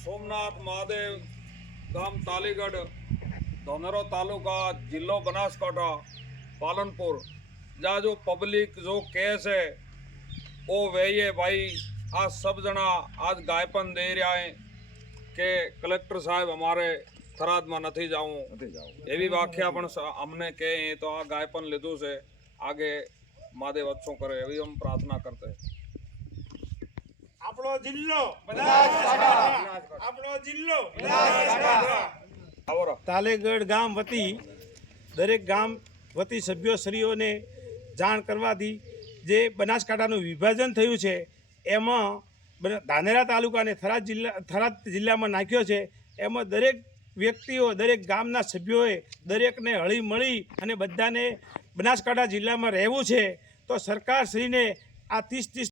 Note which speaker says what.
Speaker 1: સોમનાથ મહાદેવ ગામ તાલીગઢ ધોનેરો તાલુકા જિલ્લો બનાસકાંઠા પાલનપુર. જ્યાં જો પબ્લિક જો કહે છે ઓ વહીએ ભાઈ આ સબ જણા આજ ગાયપન દે રહ્યા હે કે કલેક્ટર સાહેબ અમારે થરાદમાં નથી જવું. એવી વ્યાખ્યા પણ અમને કહે તો આ ગાયપન લીધું છે. આગે મહાદેવ અચ્છો કરે એવી અમે પ્રાર્થના કરતા
Speaker 2: આપણો જિલ્લો. આપણો જિલ્લો. તાલેગઢ ગામ વતી દરેક ગામ વતી સભ્યોશ્રીઓને જાણ કરવાથી જે બનાસકાંઠાનું વિભાજન થયું છે એમાં ધાનેરા તાલુકાને થરાદ જિલ્લા થરાદ જિલ્લામાં નાખ્યો છે એમાં દરેક વ્યક્તિઓ દરેક ગામના સભ્યોએ દરેકને હળી મળી અને બધાને બનાસકાંઠા જિલ્લામાં રહેવું છે તો સરકારશ્રીને આ ત્રીસ ત્રીસ